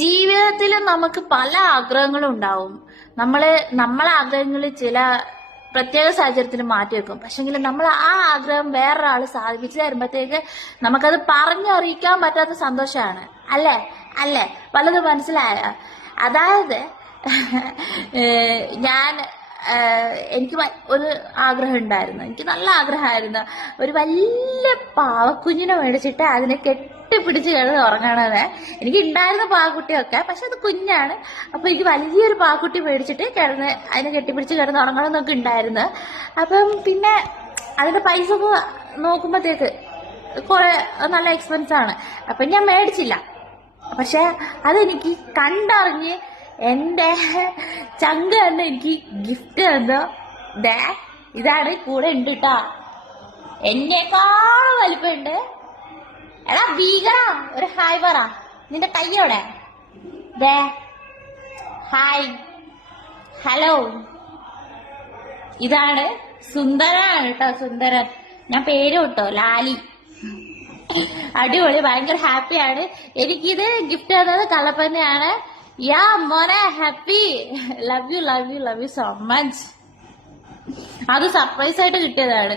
ജീവിതത്തിൽ നമുക്ക് പല ആഗ്രഹങ്ങളും ഉണ്ടാവും. നമ്മളെ ആഗ്രഹങ്ങൾ ചില പ്രത്യേക സാഹചര്യത്തിൽ മാറ്റിവെക്കും. പക്ഷെങ്കിൽ നമ്മൾ ആ ആഗ്രഹം വേറൊരാൾ സാധിപ്പിച്ചു തരുമ്പോഴത്തേക്ക് നമുക്കത് പറഞ്ഞറിയിക്കാൻ പറ്റാത്ത സന്തോഷമാണ്. അല്ലേ അല്ലേ പലതും മനസ്സിലായ? അതായത് ഞാൻ എനിക്ക് ഒരു ആഗ്രഹം ഉണ്ടായിരുന്നു. എനിക്ക് നല്ല ആഗ്രഹമായിരുന്നു ഒരു വലിയ പാവക്കുഞ്ഞിനെ മേടിച്ചിട്ട് അതിനെ കെട്ടിപ്പിടിച്ച് കിടന്ന് ഉറങ്ങണമെന്ന്. എനിക്ക് ഉണ്ടായിരുന്ന പാവക്കുട്ടിയൊക്കെ, പക്ഷെ അത് കുഞ്ഞാണ്. അപ്പൊ എനിക്ക് വലിയൊരു പാവക്കുട്ടി മേടിച്ചിട്ട് കിടന്ന് അതിനെ കെട്ടിപ്പിടിച്ച് കിടന്ന് ഉറങ്ങണം എന്നൊക്കെ ഉണ്ടായിരുന്നു. അപ്പം പിന്നെ അതിന്റെ പൈസ ഒക്കെ നോക്കുമ്പോഴത്തേക്ക് കുറെ നല്ല എക്സ്പെൻസ് ആണ്. അപ്പൊ ഞാൻ മേടിച്ചില്ല. പക്ഷെ അതെനിക്ക് കണ്ടറിഞ്ഞ് എന്റെ ചങ്ക തന്നെ എനിക്ക് ഗിഫ്റ്റ് തന്നു. ഇതാണ് കൂടെ ഉണ്ട് കേട്ടോ. എന്നേക്കാൾ വലിപ്പമുണ്ട്. എടാ ഭീകര, ഒരു ഹായ് പറ. നിന്റെ കയ്യോടെ ഹായ് ഹലോ. ഇതാണ് സുന്ദരനാണ് കേട്ടോ, സുന്ദരൻ. ഞാൻ പേര് കേട്ടോ ലാലി. അടിപൊളി, ഭയങ്കര ഹാപ്പിയാണ്. എനിക്കിത് ഗിഫ്റ്റ് തന്നത് കള്ളപ്പന്നെയാണ്. യാ മോനെ, happy. Love you so much. അത് സർപ്രൈസ് ആയിട്ട് കിട്ടിയതാണ്.